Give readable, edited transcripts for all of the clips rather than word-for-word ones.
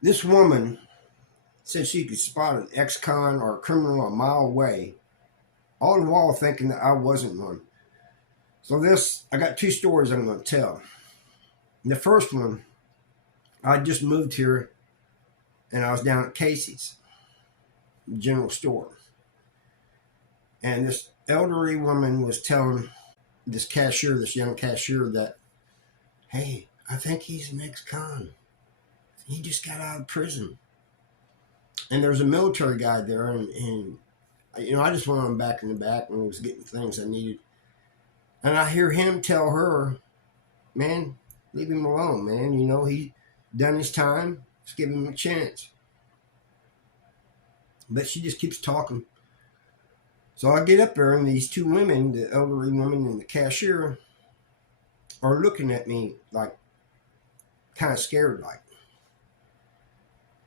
This woman said she could spot an ex-con or a criminal a mile away, all the while thinking that I wasn't one. So I got two stories I'm going to tell. The first one, I just moved here and I was down at Casey's general store. And this elderly woman was telling this young cashier that, hey, I think he's an ex-con. He just got out of prison. And there's a military guy there, and I just went on back in the back and was getting things I needed. And I hear him tell her, man, leave him alone, man. He done his time. Just give him a chance. But she just keeps talking. So I get up there, and these two women, the elderly woman and the cashier, are looking at me like kind of scared like.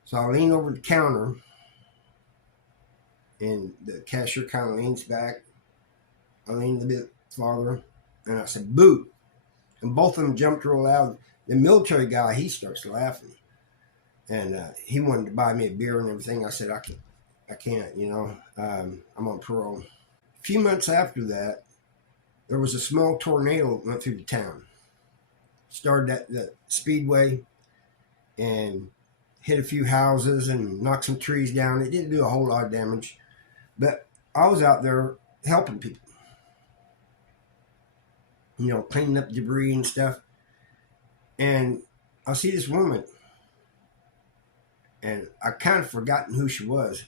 So I lean over the counter, and the cashier kind of leans back. I lean a bit farther, and I said, boo. And both of them jumped real loud. The military guy, he starts laughing. And he wanted to buy me a beer and everything. I said, I can't, I'm on parole. A few months after that, there was a small tornado that went through the town. Started at the speedway and hit a few houses and knocked some trees down. It didn't do a whole lot of damage. But I was out there helping people. Cleaning up debris and stuff. And I see this woman. And I kind of forgotten who she was.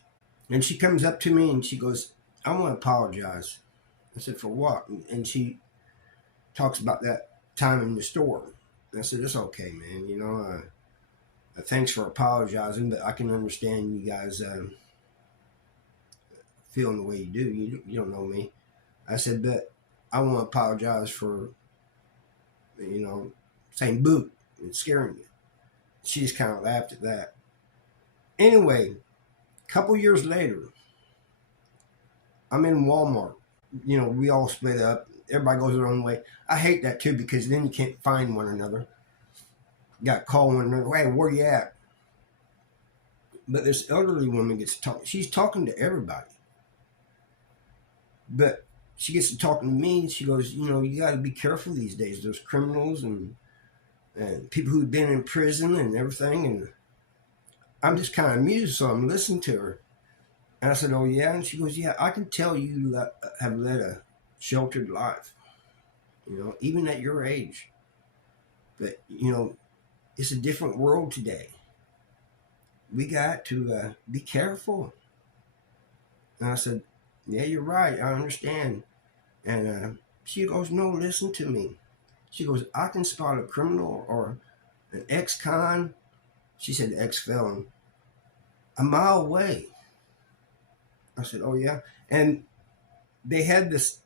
And she comes up to me and she goes, I want to apologize. I said, for what? And she talks about that time in the store. And I said, it's okay, man. Thanks for apologizing, but I can understand you guys feeling the way you do. You don't know me. I said, but I want to apologize for, saying boo and scaring you. She just kind of laughed at that. Anyway, a couple years later, I'm in Walmart. We all split up. Everybody goes their own way. I hate that too, because then you can't find one another. You got to call one another. Hey, where you at? But this elderly woman gets to talk. She's talking to everybody. But she gets to talking to me, and she goes, you got to be careful these days. There's criminals and people who've been in prison and everything. And I'm just kind of amused, so I'm listening to her. And I said, oh, yeah? And she goes, yeah, I can tell you have led a sheltered life, even at your age. But, it's a different world today. We got to be careful. And I said, yeah, you're right. I understand. And she goes, no, listen to me. She goes, I can spot a criminal or an ex-con. She said ex-felon a mile away. I said, oh, yeah. And they had there's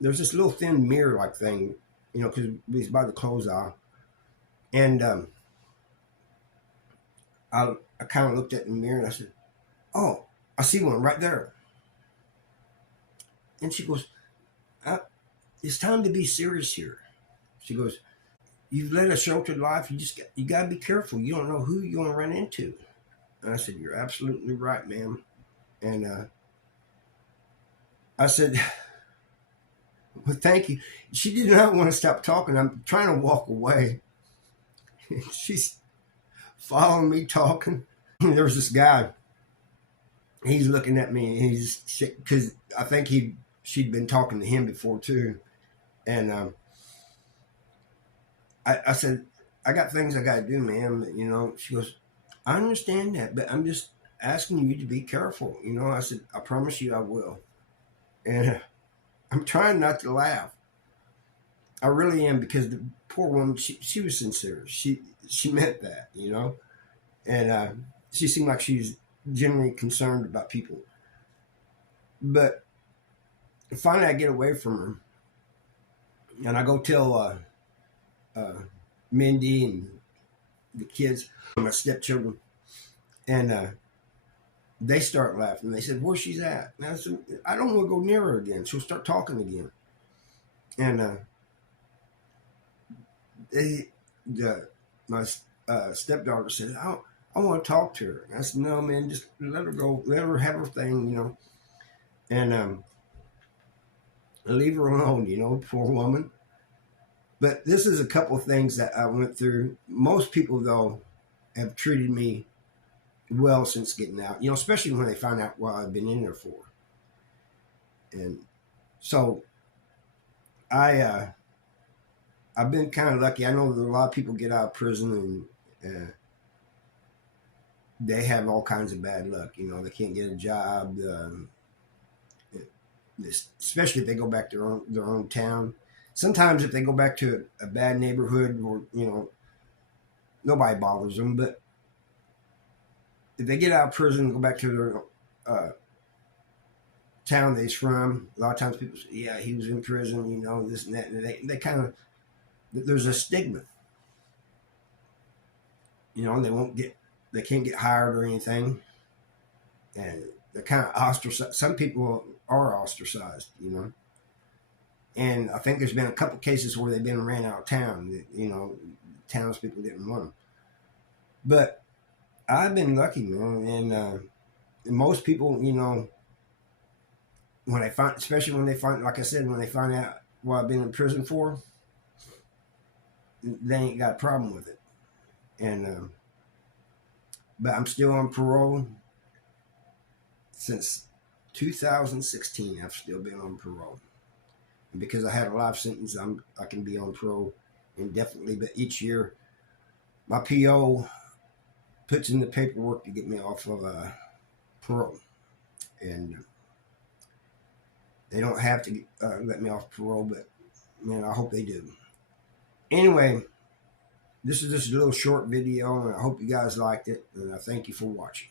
this little thin mirror like thing, because we was by the clothes aisle. And I kind of looked at the mirror and I said, oh, I see one right there. And she goes, it's time to be serious here. She goes, you've led a sheltered life. You got to be careful. You don't know who you're going to run into. And I said, you're absolutely right, ma'am. And I said, well, thank you. She did not want to stop talking. I'm trying to walk away. She's following me talking. There was this guy. He's looking at me. He's because I think she'd been talking to him before too. And I said, I got things I got to do, ma'am. She goes, I understand that, but I'm just asking you to be careful. I said, I promise you I will. And I'm trying not to laugh. I really am, because the poor woman, she was sincere. She meant that, And she seemed like she was genuinely concerned about people. But finally I get away from her. And I go tell Mindy and the kids, my stepchildren. And they start laughing. They said, where's she's at? And I said, I don't want to go near her again. She'll start talking again. And my stepdaughter said, I want to talk to her. I said, no, man, just let her go. Let her have her thing, and leave her alone, poor woman. But this is a couple of things that I went through. Most people, though, have treated me well since getting out, especially when they find out what I've been in there for. And so I've been kind of lucky. I know that a lot of people get out of prison and they have all kinds of bad luck. They can't get a job, especially if they go back to their own town. Sometimes if they go back to a bad neighborhood or, nobody bothers them. But if they get out of prison and go back to their town they're from, a lot of times people say, yeah, he was in prison, this and that. And they kind of, there's a stigma. They can't get hired or anything. And they're kind of ostracized. Some people are ostracized, And I think there's been a couple cases where they've been ran out of town that, townspeople didn't want them. But I've been lucky, man. And most people, when they find, especially when they find, like I said, when they find out what I've been in prison for, they ain't got a problem with it. And, but I'm still on parole since 2016. I've still been on parole. And because I had a life sentence, I can be on parole indefinitely. But each year, my PO puts in the paperwork to get me off of parole. And they don't have to let me off parole, but, man, I hope they do. Anyway, this is just a little short video, and I hope you guys liked it, and I thank you for watching.